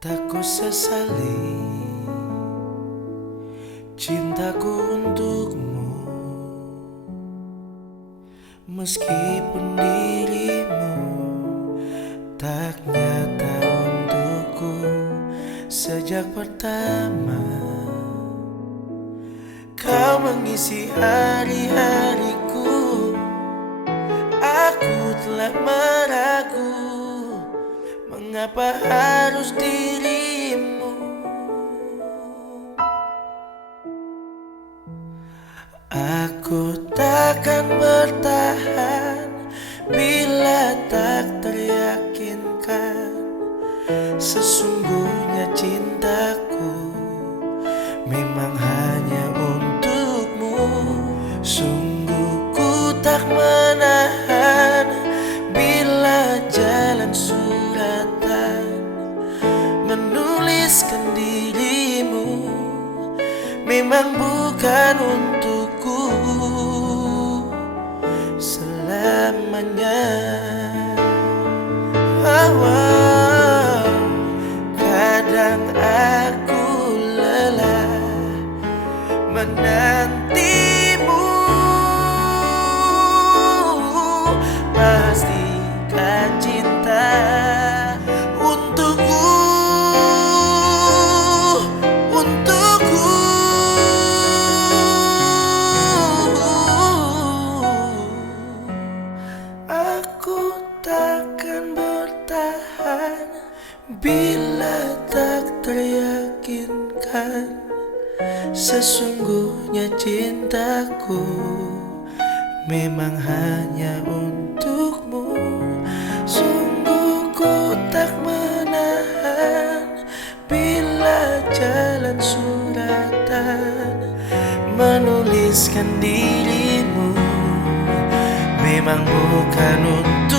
Tak ku sesali cintaku untukmu, meskipun dirimu tak nyata untukku. Sejak pertama kau mengisi hari-hariku, aku telah meragu mengapa harus dirimu. Aku takkan bertahan bila tak teryakinkan sesungguhnya cintaku memang hanya untukmu. Sungguh ku tak menahan bila jalan suratan menuliskan dirimu memang bukan untukku selamanya. Kadang aku lelah menantimu, pastikan cinta untukku, untukku. Aku takkan bertahan bila tak teryakinkan sesungguhnya cintaku memang hanya untukmu. Sungguh ku tak menahan bila jalan suratan menuliskan dirimu memang bukan untukmu